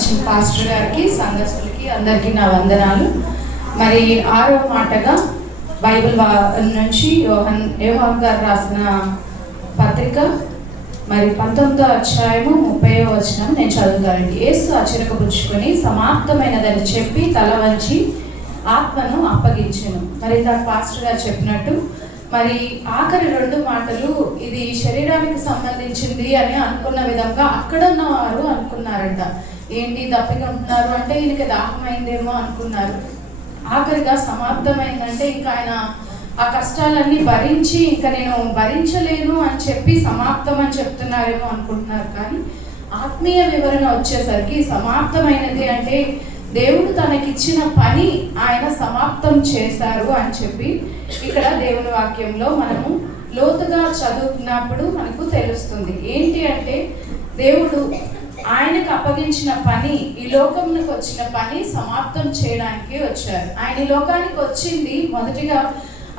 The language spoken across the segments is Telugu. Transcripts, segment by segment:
వచ్చిన పాస్టర్ గారికి, సంఘస్థులకి అందరికీ నా వందనాలు. మరి 6వ మాటగా బైబిల్ నుంచి యోహాన్ గారు రాసిన పత్రిక మరి 19వ అధ్యాయము 30వ వచనం నేను చదువుతానండి. యేసు అచిరకపుచ్చుకొని సమాప్తమైనదని చెప్పి తల వంచి ఆత్మను అప్పగించెను. మరి ఇందాక పాస్టర్ గారు చెప్పినట్టు మరి ఆఖరి 2 మాటలు ఇది శరీరానికి సంబంధించింది అని అనుకున్న విధంగా అక్కడ ఉన్నవారు అనుకున్నారంట. ఏంటి దప్పిగా ఉంటున్నారు అంటే ఈయనకి దాహమైందేమో అనుకున్నారు. ఆఖరిగా సమాప్తమైందంటే ఇంకా ఆయన ఆ కష్టాలన్నీ భరించి ఇంకా నేను భరించలేను అని చెప్పి సమాప్తం అని చెప్తున్నారేమో అనుకుంటున్నారు. కానీ ఆత్మీయ వివరణ వచ్చేసరికి సమాప్తమైనది అంటే దేవుడు తనకిచ్చిన పని ఆయన సమాప్తం చేశారు అని చెప్పి ఇక్కడ దేవుని వాక్యంలో మనము లోతుగా చదువుకున్నప్పుడు మనకు తెలుస్తుంది. ఏంటి అంటే దేవుడు ఆయనకు అప్పగించిన పని, ఈ లోకంలోకి వచ్చిన పని సమాప్తం చేయడానికి వచ్చారు. ఆయన ఈ లోకానికి వచ్చింది మొదటిగా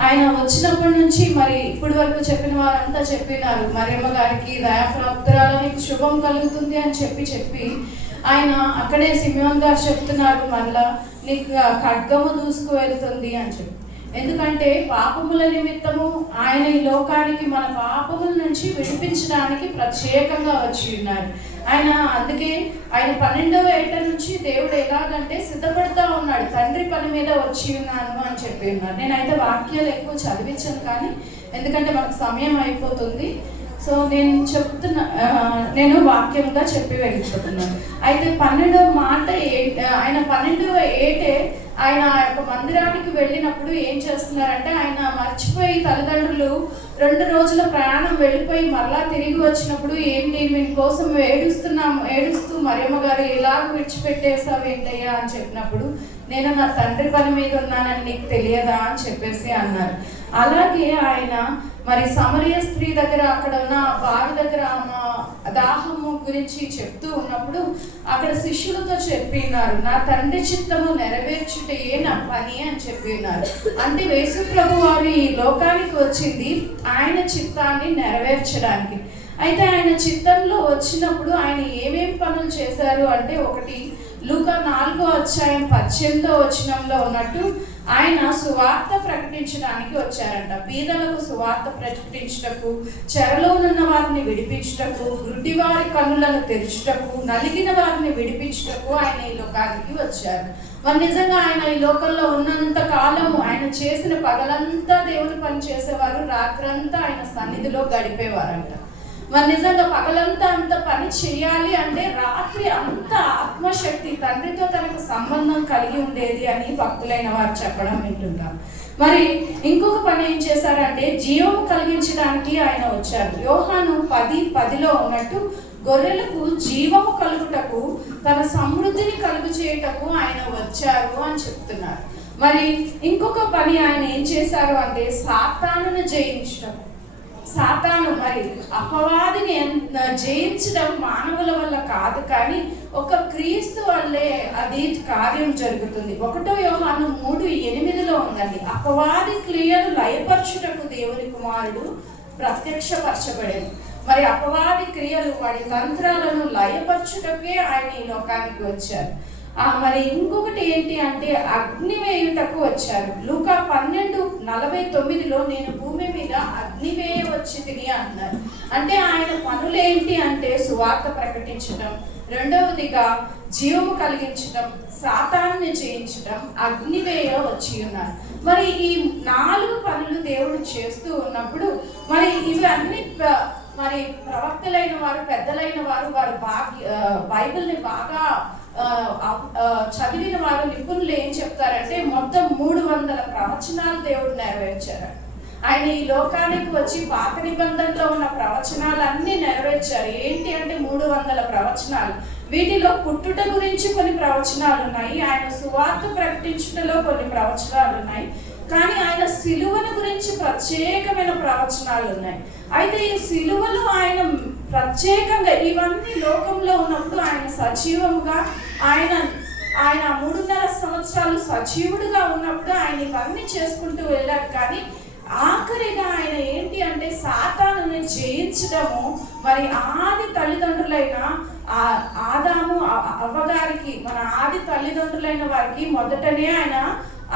ఆయన వచ్చినప్పటి నుంచి మరి ఇప్పటి వరకు చెప్పిన వారంతా చెప్పినారు. మరియమ్మ గారికి దయాప్రాప్తురాలకు శుభం కలుగుతుంది అని చెప్పి ఆయన అక్కడే సిమియోన్ గారు చెప్తున్నారు, మళ్ళా నీకు ఖడ్గము దూసుకు వెళ్తుంది అని చెప్పి. ఎందుకంటే పాపముల నిమిత్తము ఆయన ఈ లోకానికి మన పాపముల నుంచి విడిపించడానికి ప్రత్యేకంగా వచ్చి ఉన్నారు. అందుకే ఆయన 12వ ఏట నుంచి దేవుడు ఎలాగంటే సిద్ధపడతా ఉన్నాడు, తండ్రి పని మీద వచ్చి ఉన్నాను అని చెప్పి ఉన్నారు. నేనైతే వాక్యాలు ఎక్కువ చదివించాను కానీ ఎందుకంటే మనకు సమయం అయిపోతుంది. సో నేను వాక్యంగా చెప్పి వెళ్ళిపోతున్నాను. అయితే 12వ మాట ఆయన 12వ ఏటే ఆయన యొక్క మందిరానికి వెళ్ళినప్పుడు ఏం చేస్తున్నారంటే ఆయన మర్చిపోయి తల్లిదండ్రులు 2 రోజుల ప్రయాణం వెళ్ళిపోయి మరలా తిరిగి వచ్చినప్పుడు ఏంటి మీ కోసం ఏడుస్తూ మరియమ్మ గారు ఎలాగ విడిచిపెట్టేసావు ఏంటయ్యా అని చెప్పినప్పుడు నేను నా తండ్రి పని మీద ఉన్నానని నీకు తెలియదా అని చెప్పేసి అన్నారు. అలాగే ఆయన మరి సమరయ స్త్రీ దగ్గర అక్కడ ఉన్న బావి దగ్గర దాహము గురించి చెప్తూ ఉన్నప్పుడు అక్కడ శిష్యులతో చెప్పినారు, నా తండ్రి చిత్తము నెరవేర్చుటయే నా పని అని చెప్పినారు. అంటే యేసు ప్రభు వారు ఈ లోకానికి వచ్చింది ఆయన చిత్తాన్ని నెరవేర్చడానికి. అయితే ఆయన చిత్తంలో వచ్చినప్పుడు ఆయన ఏమేం పనులు చేశారు అంటే, ఒకటి లూకా 4వ అధ్యాయం 18వ వచనంలో ఉన్నట్టు ఆయన సువార్త ప్రకటించడానికి వచ్చారంట. బీదలకు సువార్త ప్రకటించుటకు, చెరలో ఉన్న వారిని విడిపించుటకు, గుడ్డివారి కన్నులను తెరుచుటకు, నలిగిన వారిని విడిపించుటకు ఆయన ఈ లోకానికి వచ్చారు. మరి నిజంగా ఆయన ఈ లోకంలో ఉన్నంత కాలము ఆయన చేసిన పగలంతా దేవుని పని చేసేవారు, రాత్రంతా ఆయన సన్నిధిలో గడిపేవారంట. మరి నిజంగా పగలంతా అంత పని చేయాలి అంటే రాత్రి అంత ఆత్మశక్తి తండ్రితో తనకు సంబంధం కలిగి ఉండేది అని భక్తులైన వారు చెప్పడం వింటుంటారు. మరి ఇంకొక పని ఏం చేశారంటే జీవం కలిగించడానికి ఆయన వచ్చారు. యోహాను 10:10లో ఉన్నట్టు గొర్రెలకు జీవము కలుగుటకు, తన సమృద్ధిని కలుగు చేయుటకు ఆయన వచ్చారు అని చెప్తున్నారు. మరి ఇంకొక పని ఆయన ఏం చేశారు అంటే సాతానును జయించడం. సాతాను మరి అపవాదిని జయించడం మానవుల వల్ల కాదు కానీ ఒక క్రీస్తు వల్లే అది కార్యం జరుగుతుంది. 1 యోహాను 3:8లో ఉందండి, అపవాది క్రియలు లయపరచుటకు దేవుని కుమారుడు ప్రత్యక్షపరచబడేది. మరి అపవాది క్రియలు వాడి తంత్రాలను లయపరచుటకే ఆయన ఈ లోకానికి వచ్చారు. మరి ఇంకొకటి ఏంటి అంటే అగ్ని వేయుటకు వచ్చారు. లూకా 12:49లో నేను భూమి మీద అగ్ని వేయ వచ్చితిని అన్నారు. అంటే ఆయన పనులు ఏంటి అంటే సువార్త ప్రకటించడం, రెండవదిగా జీవము కలిగించడం, సాతాన్ని జయించడం, అగ్ని వేయ వచ్చి ఉన్నారు. మరి ఈ 4 పనులు దేవుడు చేస్తూ ఉన్నప్పుడు మరి ఇవి అన్ని మరి ప్రవక్తలైన వారు, పెద్దలైన వారు, వారు బైబిల్ని బాగా చదివిన వారు, నిపుణులు ఏం చెప్తారంటే మొత్తం 300 ప్రవచనాలు దేవుడు నెరవేర్చారు. ఆయన ఈ లోకానికి వచ్చి పాత నిబంధనలో ఉన్న ప్రవచనాలన్నీ నెరవేర్చారు. ఏంటి అంటే 300 ప్రవచనాలు. వీటిలో పుట్టుట గురించి కొన్ని ప్రవచనాలు ఉన్నాయి, ఆయన సువార్త ప్రకటించుటలో కొన్ని ప్రవచనాలు ఉన్నాయి, కానీ ఆయన సిలువను గురించి ప్రత్యేకమైన ప్రవచనాలు ఉన్నాయి. అయితే ఈ సిలువలో ఆయన ప్రత్యేకంగా ఇవన్నీ లోకంలో ఉన్నప్పుడు ఆయన సజీవముగా ఆయన 3.5 సంవత్సరాలు సజీవుడిగా ఉన్నప్పుడు ఆయన ఇవన్నీ చేసుకుంటూ వెళ్ళారు. కానీ ఆఖరిగా ఆయన ఏంటి అంటే సాతానుని జయించడము. మరి ఆది తల్లిదండ్రులైన ఆదాము అవ్వగారికి, మన ఆది తల్లిదండ్రులైన వారికి మొదటనే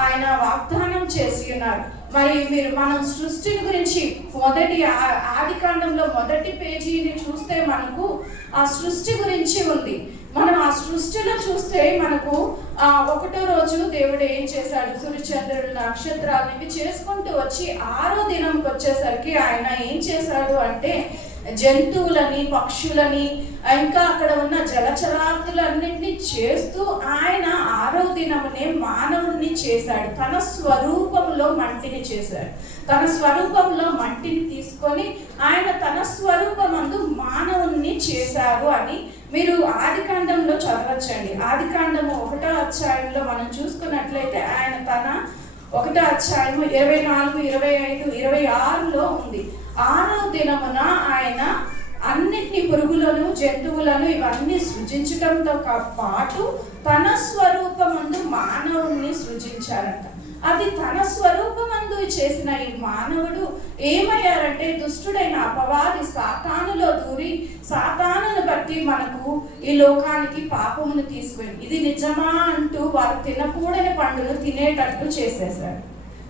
ఆయన వాగ్దానం చేసి ఉన్నారు. మరి మనం సృష్టిని గురించి మొదటి ఆది కాండంలో మొదటి పేజీని చూస్తే మనకు ఆ సృష్టి గురించి ఉంది. మనం ఆ సృష్టిలో చూస్తే మనకు 1వ రోజు దేవుడు ఏం చేశాడు, సూర్యచంద్రుడు నక్షత్రాలు ఇవి చేసుకుంటూ వచ్చి 6వ దినంకి వచ్చేసరికి ఆయన ఏం చేశాడు అంటే జంతువులని, పక్షులని, ఇంకా అక్కడ ఉన్న జలచరాలన్నింటినీ చేస్తూ ఆయన 6వ దినమునే మానవుడిని చేశాడు. తన స్వరూపంలో మంటిని చేశాడు. తన స్వరూపంలో మంటిని తీసుకొని ఆయన తన స్వరూపమందు మానవుణ్ణి చేశారు అని మీరు ఆదికాండంలో చదవచ్చండి. ఆదికాండము 1వ అధ్యాయంలో మనం చూసుకున్నట్లయితే ఆయన తన 1వ అధ్యాయము 24, 25, 26లో ఉంది. 6వ దినమున ఆయన అన్నిటినీ, పురుగులను, జంతువులను ఇవన్నీ సృజించడంతో పాటు తన స్వరూపమందు మానవుణ్ణి సృజించారంట. అది తన స్వరూపమందు చేసిన ఈ మానవుడు ఏమయ్యారంటే దుష్టుడైన అపవాది సాతానులో దూరి సాతానును బట్టి మనకు ఈ లోకానికి పాపమును తీసుకుని ఇది నిజమా అంటూ వారు తినకూడని పండును తినేటట్టు చేసేశారు.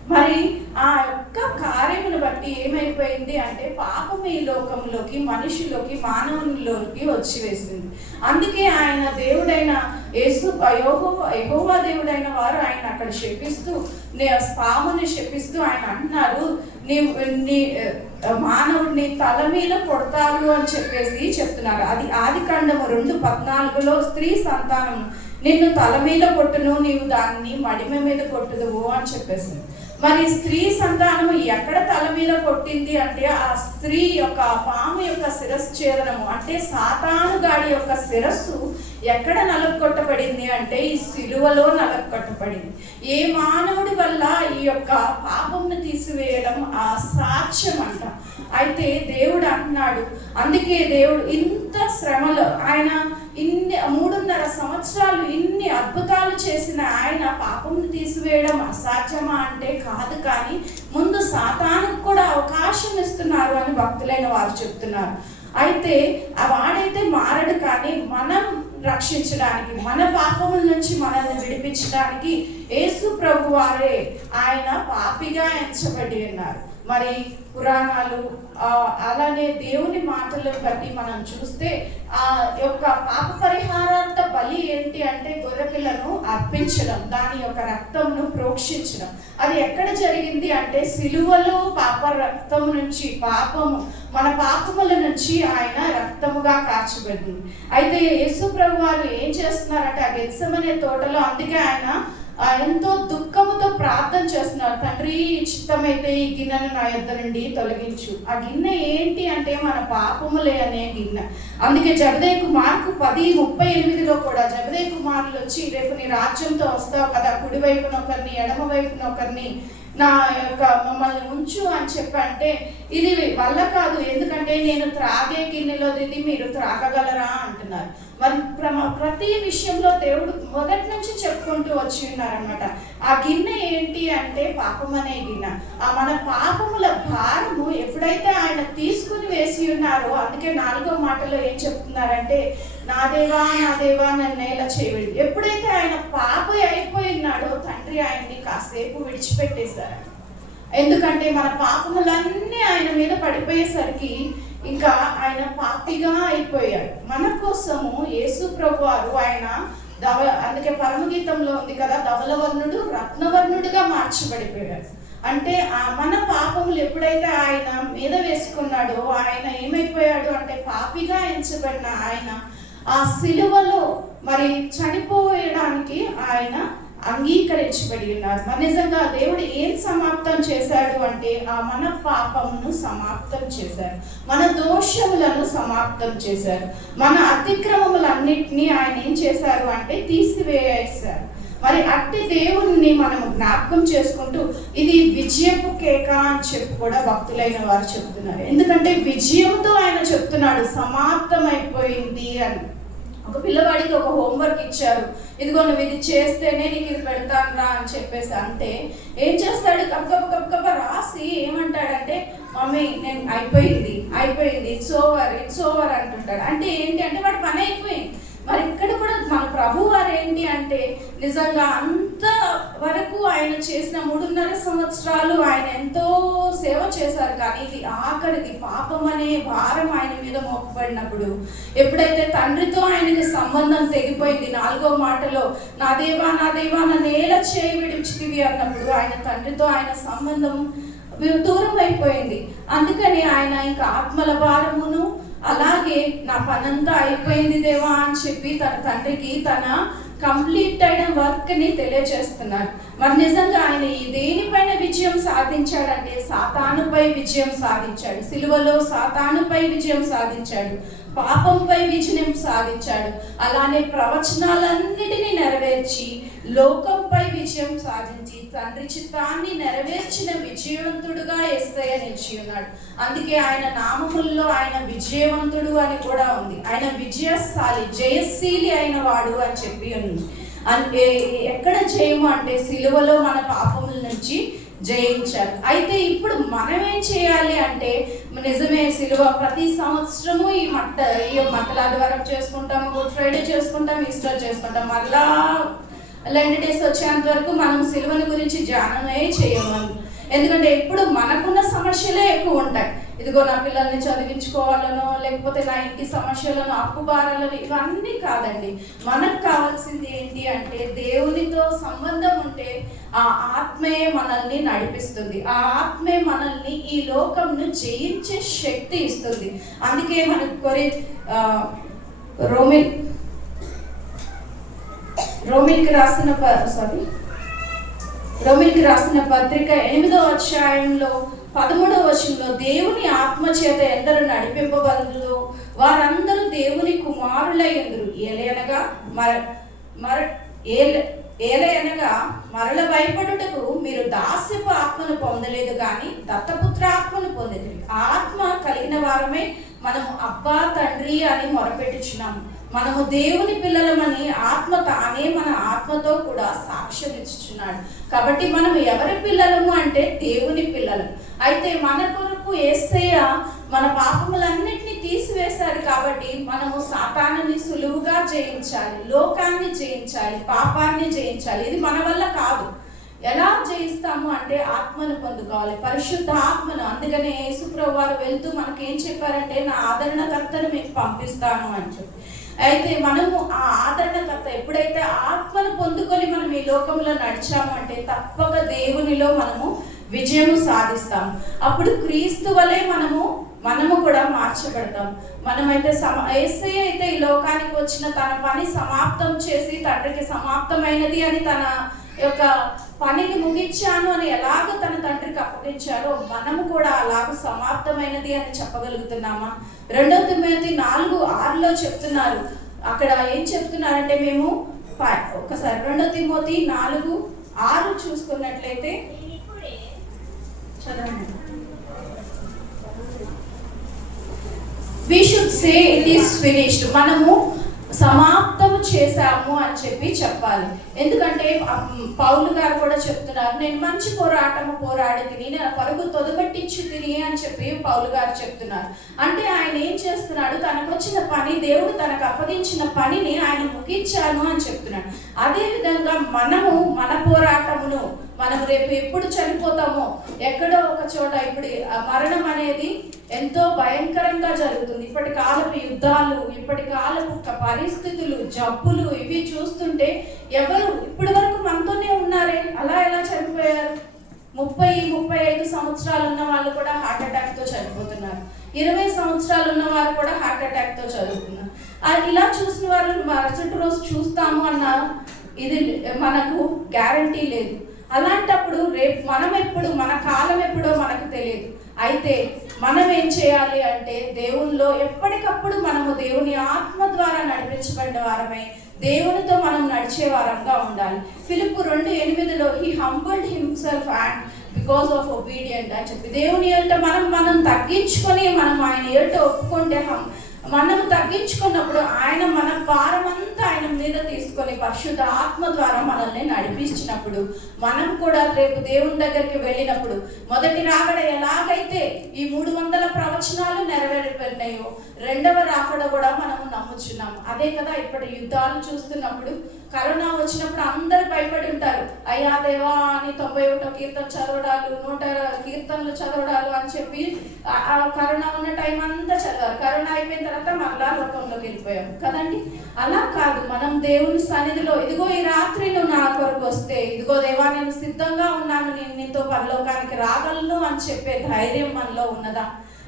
మరి ఆ యొక్క కార్యమును బట్టి ఏమైపోయింది అంటే పాపం ఈ లోకంలోకి, మనిషిలోకి, మానవునిలోకి వచ్చి వేసింది. అందుకే ఆయన దేవుడైన యెహోవా దేవుడైన వారు ఆయన అక్కడ శపిస్తూ, పాముని శపిస్తూ ఆయన అంటున్నారు, నీ మానవుడిని తల మీద కొడతారు అని చెప్పేసి చెప్తున్నారు. అది ఆదికాండము 2:14లో స్త్రీ సంతానం నిన్ను తల మీద కొట్టును, నీవు దాన్ని మడిమ మీద కొట్టుదువు అని చెప్పేసి. మరి స్త్రీ సంతానము ఎక్కడ తల మీద కొట్టింది అంటే ఆ స్త్రీ యొక్క పాము యొక్క శిరస్సు ఛేదనము అంటే సాతాను గాడి యొక్క శిరస్సు ఎక్కడ నలగొట్టబడింది అంటే ఈ సిలువలో నలగొట్టబడింది. ఏ మానవుడి వల్ల ఈ యొక్క పాపంను తీసివేయడం ఆ సాక్ష్యం అంట. అయితే దేవుడు అంటున్నాడు, అందుకే దేవుడు ఇంత శ్రమలో ఆయన 3.5 సంవత్సరాలు ఇన్ని అద్భుతాలు చేసిన ఆయన పాపంను తీసివేయడం అసాధ్యమా అంటే కాదు, కానీ ముందు సాతానుకు కూడా అవకాశం ఇస్తున్నారు అని భక్తులైన వారు చెప్తున్నారు. అయితే వాడైతే మారడు, కానీ మనం రక్షించడానికి, మన పాపముల నుంచి మనల్ని విడిపించడానికి యేసు ప్రభు వారే ఆయన పాపిగా ఎంచబడి ఉన్నారు. మరి పురాణాలు అలానే దేవుని మాటలను బట్టి మనం చూస్తే ఆ యొక్క పాప పరిహారార్థ బలి ఏంటి అంటే గొర్రెపిల్లను అర్పించడం, దాని యొక్క రక్తంను ప్రోక్షించడం. అది ఎక్కడ జరిగింది అంటే సిలువలో పాప రక్తం నుంచి మన పాపముల నుంచి ఆయన రక్తముగా కార్చబడింది. అయితే యేసు ప్రభు వారు ఏం చేస్తున్నారంటే ఆ గెత్సెమనే తోటలో, అందుకే ఆయన ఎంతో దుఃఖముతో ప్రార్థన చేస్తున్నారు, తండ్రి చిత్తమైతే ఈ గిన్నెను నా యొద్ద నుండి తొలగించు. ఆ గిన్నె ఏంటి అంటే మన పాపములే అనే గిన్నె. అందుకే జబదేయి కుమార్కు 10:38లో కూడా జబదేయి కుమారులు వచ్చి, రేపు నీ రాజ్యంతో వస్తావు కదా, కుడి వైపున ఒకరిని ఎడమ వైపున ఒకరిని నా యొక్క మమ్మల్ని ఉంచు అని చెప్పంటే ఇది వల్ల కాదు, ఎందుకంటే నేను త్రాగే గిన్నెలో ఇది మీరు త్రాగగలరా అంటున్నారు. మరి ప్రతి విషయంలో దేవుడు మొదటి నుంచి చెప్పుకుంటూ వచ్చి ఉన్నారనమాట. ఆ గిన్నె ఏంటి అంటే పాపం అనే గిన్నె. మన పాపముల భారము ఎప్పుడైతే ఆయన తీసుకుని వేసి ఉన్నారో, అందుకే 4వ మాటలో ఏం చెప్తున్నారంటే నా దేవా నా దేవా నన్ను ఎలా చేయడు. ఎప్పుడైతే ఆయన పాప అయిపోయి ఉన్నాడో తండ్రి ఆయన్ని కాసేపు విడిచిపెట్టేశారు. ఎందుకంటే మన పాపములన్నీ ఆయన మీద పడిపోయేసరికి ఇంకా ఆయన పాపిగా అయిపోయాడు. మన కోసము యేసు ప్రభు వారు ఆయన అందుకే పరమగీతంలో ఉంది కదా, ధవలవర్ణుడు రత్నవర్ణుడిగా మార్చబడిపోయాడు. అంటే మన పాపములు ఎప్పుడైతే ఆయన మీద వేసుకున్నాడో ఆయన ఏమైపోయాడు అంటే పాపిగా ఎంచబడిన ఆయన ఆ సిలువలో మరి చనిపోయడానికి ఆయన అంగీకరించబడి ఉన్నారు. మరి నిజంగా దేవుడు ఏం సమాప్తం చేశాడు అంటే మన పాపమును సమాప్తం చేశారు, మన దోషములను సమాప్తం చేశారు, మన అతిక్రమములన్నిటినీ ఆయన ఏం చేశారు అంటే తీసివేశారు. మరి అట్టి దేవుణ్ణి మనం జ్ఞాపకం చేసుకుంటూ ఇది విజయపు కేక అని చెప్పి కూడా భక్తులైన వారు చెప్తున్నారు. ఎందుకంటే విజయంతో ఆయన చెప్తున్నాడు సమాప్తం అయిపోయింది అని. ఒక పిల్లవాడికి ఒక హోంవర్క్ ఇచ్చారు, ఇదిగో నువ్వు ఇది చేస్తేనే నీకు ఇది పెడతాను రా అని చెప్పేసి అంటే ఏం చేస్తాడు, గబగబ రాసి ఏమంటాడంటే మమ్మీ నేను అయిపోయింది ఇట్స్ ఓవర్ అంటుంటాడు. అంటే ఏంటి అంటే వాడి పని అయిపోయింది. మరి ఇక్కడ కూడా మన ప్రభు వారు ఏంటి అంటే నిజంగా అంత వరకు ఆయన చేసిన 3.5 సంవత్సరాలు ఆయన ఎంతో సేవ చేశారు. కానీ ఇది ఆఖరిది పాపం అనే భారం ఆయన మీద మోపబడినప్పుడు, ఎప్పుడైతే తండ్రితో ఆయనకి సంబంధం తెగిపోయింది, 4వ మాటలో నా దేవా నా నేల చేయి విడిచితివి అన్నప్పుడు ఆయన తండ్రితో ఆయన సంబంధం దూరం అయిపోయింది. అందుకని ఆయన ఇంకా ఆత్మల భారమును అలాగే నా పనంతా అయిపోయింది దేవా అని చెప్పి తన తండ్రికి తన కంప్లీట్ అయిన వర్క్ ని తెలియజేస్తున్నారు. మరి నిజంగా ఆయన ఈ దేనిపైన విజయం సాధించాడంటే సాతానుపై విజయం సాధించాడు. సిలువలో సాతానుపై విజయం సాధించాడు, పాపంపై విజయం సాధించాడు. అలానే ప్రవచనాలన్నిటినీ నెరవేర్చి లోకంపై విజయం సాధించి తండ్రి చిత్తాన్ని నెరవేర్చిన విజయవంతుడుగా యేసయ్య నిలిచి ఉన్నాడు. అందుకే ఆయన నామముల్లో ఆయన విజయవంతుడు అని కూడా ఉంది. ఆయన విజయశాలి, జయశీలి అయిన వాడు అని చెప్పి ఉంది. అంటే ఎక్కడ జయము అంటే సిలువలో మన పాపముల నుంచి జయించారు. అయితే ఇప్పుడు మనం ఏం చేయాలి అంటే నిజమే, సిలువ ప్రతి సంవత్సరము ఈ మట్టల ఆదివారం చేసుకుంటాము, గుడ్ ఫ్రైడే చేసుకుంటాం, ఈస్టర్ చేసుకుంటాం. మళ్ళా లెంట్ డేస్ వచ్చేంత వరకు మనం సిలువని గురించి ధ్యానమే చేయము. ఎందుకంటే ఇప్పుడు మనకున్న సమస్యలే ఎక్కువ ఉంటాయి. ఇదిగో నా పిల్లల్ని చదివించుకోవాలనో లేకపోతే నా ఇంటి సమస్యలను, అప్పు భారాలను, ఇవన్నీ కాదండి. మనకు కావాల్సింది ఏంటి అంటే దేవునితో సంబంధం ఉంటే ఆ ఆత్మే మనల్ని నడిపిస్తుంది. ఆ ఆత్మే మనల్ని ఈ లోకంను జయించే శక్తి ఇస్తుంది. అందుకే మనకు రోమిల్కి రాసిన పత్రిక 8వ అధ్యాయంలో 13వ వచనంలో దేవుని ఆత్మచేత ఎందరు నడిపింపబడుదురో వారందరూ దేవుని కుమారులయ్యుందురు. ఏలయనగా మరల భయపడుటకు మీరు దాస్యపు ఆత్మను పొందలేదు కానీ దత్తపుత్ర ఆత్మను పొందేది. ఆత్మ కలిగిన వారమే మనము అబ్బా తండ్రి అని మొరపెట్టుచున్నాము. మనము దేవుని పిల్లలమని ఆత్మ తానే మన ఆత్మతో కూడా సాక్ష్యం ఇచ్చుచున్నాడు. కాబట్టి మనం ఎవరి పిల్లలము అంటే దేవుని పిల్లలు. అయితే మన కొరకు యేసయ్య మన పాపములన్నిటినీ తీసివేశాడు. కాబట్టి మనము సాతానుని సులువుగా జయించాలి, లోకాన్ని జయించాలి, పాపాన్ని జయించాలి. ఇది మన వల్ల కాదు. ఎలా జయిస్తాము అంటే ఆత్మను పొందుకోవాలి, పరిశుద్ధ ఆత్మను. అందుకనే యేసుప్రభువు వారు వెళ్తూ మనకేం చెప్పారంటే నా ఆదరణకర్తను మీకు పంపిస్తాను అని చెప్పి. అయితే మనము ఆ ఆదరణకర్త ఎప్పుడైతే ఆత్మను పొందుకొని మనం ఈ లోకంలో నడిచాము అంటే తప్పక దేవునిలో మనము విజయము సాధిస్తాము. అప్పుడు క్రీస్తు వలె మనము కూడా మార్చబడతాం. మనమైతే యేసయ్య అయితే ఈ లోకానికి వచ్చిన తన పని సమాప్తం చేసి తండ్రికి సమాప్తమైనది అని తన యొక్క పనిని ముగించాను అని ఎలాగో తన తండ్రికి అప్పగించారో మనము కూడా అలాగ సమాప్తమైనది అని చెప్పగలుగుతున్నామా? 2 తిమోతి 4:6 చెప్తున్నారు. అక్కడ ఏం చెప్తున్నారంటే మేము ఒకసారి 2 తిమోతి 4:6 చూసుకున్నట్లయితే చదవండి. We should say it is finished. మనము సమాప్తము చేశాము అని చెప్పాలి. ఎందుకంటే పౌలు గారు కూడా చెప్తున్నారు, నేను మంచి పోరాటము పోరాడి తిని నేను పరుగు తొదబట్టించి తిని అని చెప్పి పౌలు గారు చెప్తున్నారు. అంటే ఆయన ఏం చేస్తున్నాడు, తనకు వచ్చిన పని, దేవుడు తనకు అప్పగించిన పనిని ఆయన ముగించాను అని చెప్తున్నాడు. అదేవిధంగా మనము మన పోరాటమును మనం రేపు ఎప్పుడు చనిపోతామో ఎక్కడో ఒక చోట, ఇప్పుడు మరణం అనేది ఎంతో భయంకరంగా జరుగుతుంది. ఇప్పటి కాలపు యుద్ధాలు, ఇప్పటి కాలపు పరిస్థితులు, జబ్బులు ఇవి చూస్తుంటే ఎవరు ఇప్పటి వరకు మనతోనే ఉన్నారే అలా ఎలా చనిపోయారు? 30-35 సంవత్సరాలు ఉన్న వాళ్ళు కూడా హార్ట్ అటాక్ తో చనిపోతున్నారు. 20 సంవత్సరాలు ఉన్న వారు కూడా హార్ట్ అటాక్ తో చదువుతున్నారు. ఇలా చూసిన వాళ్ళు మరుసటి రోజు చూస్తాము అన్న ఇది మనకు గ్యారంటీ లేదు. అలాంటప్పుడు రేపు మన కాలం ఎప్పుడో మనకు తెలియదు. అయితే మనం ఏం చేయాలి అంటే దేవునిలో ఎప్పటికప్పుడు మనము దేవుని ఆత్మ ద్వారా నడిపించబడిన వారమై దేవునితో మనం నడిచే వారంగా ఉండాలి. ఫిలిప్పు 2:8 he humbled himself and because of obedient అని చెప్పి దేవుని ఎదుట మనం తగ్గించుకొని మనం ఆయన ఎదుట ఒప్పుకుంటే మనం తగ్గించుకున్నప్పుడు ఆయన మన భారం అంతా ఆయన మీద తీసుకొని పరిశుద్ధ ఆత్మ ద్వారా మనల్ని నడిపించినప్పుడు మనం కూడా రేపు దేవుని దగ్గరికి వెళ్ళినప్పుడు మొదటి రాకడ ఎలాగైతే ఈ 300 ప్రవచనాలు నెరవేరిపోయినాయో రెండవ రాకడ కూడా మనం నమ్ముచున్నాం. అదే కదా ఇప్పటి యుద్ధాలు చూస్తున్నప్పుడు కరోనా వచ్చినప్పుడు అందరు భయపడి ఉంటారు. అయ్యా దేవా అని 91 కీర్తన చదవడాలు, 100 కీర్తనలు చదవడాలు అని చెప్పి కరోనా ఉన్న టైం అంతా చదివారు. కరోనా అయిపోయిన తర్వాత మరలా లోకంలోకి వెళ్ళిపోయాం కదండి. అలా కాదు, మనం దేవుని సన్నిధిలో ఇదిగో ఈ రాత్రి నువ్వు నా కొరకు వస్తే ఇదిగో దేవా నేను సిద్ధంగా ఉన్నాను, నేను నీతో పరలోకానికి రాగలను అని చెప్పే ధైర్యం మనలో ఉన్నదా?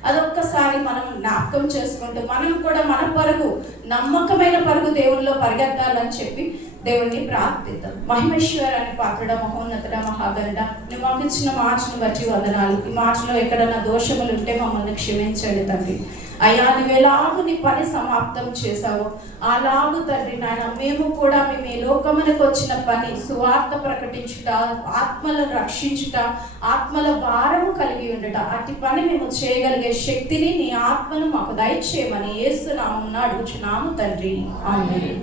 అదొక్కసారి మనం జ్ఞాపకం చేసుకుంటూ మనం కూడా మన పరుగు, నమ్మకమైన పరుగు దేవుల్లో పరిగెత్తాలని చెప్పి దేవుణ్ణి ప్రార్థిద్దాం. మహిమేశ్వరాన్ని పాత్రుడ, మహోన్నతుడ, మహాగరుడ, నువ్వు మాకు ఇచ్చిన మార్చును బట్టి వందనాలు. ఈ మార్చులో ఎక్కడన్నా దోషములు ఉంటే మమ్మల్ని క్షమించండి తండ్రి. అయ్యా నువ్వు ఎలాగూ నీ పని సమాప్తం చేశావో అలాగూ తండ్రి నాయన మేము కూడా మేము ఈ లోకమునకు వచ్చిన పని సువార్త ప్రకటించుట, ఆత్మలను రక్షించుట, ఆత్మల భారము కలిగి ఉండట, అట్టి పని మేము చేయగలిగే శక్తిని నీ ఆత్మను మాకు దయచేయమని యేసు నామమున అడుగుచున్నాము తండ్రి. ఆమేన్.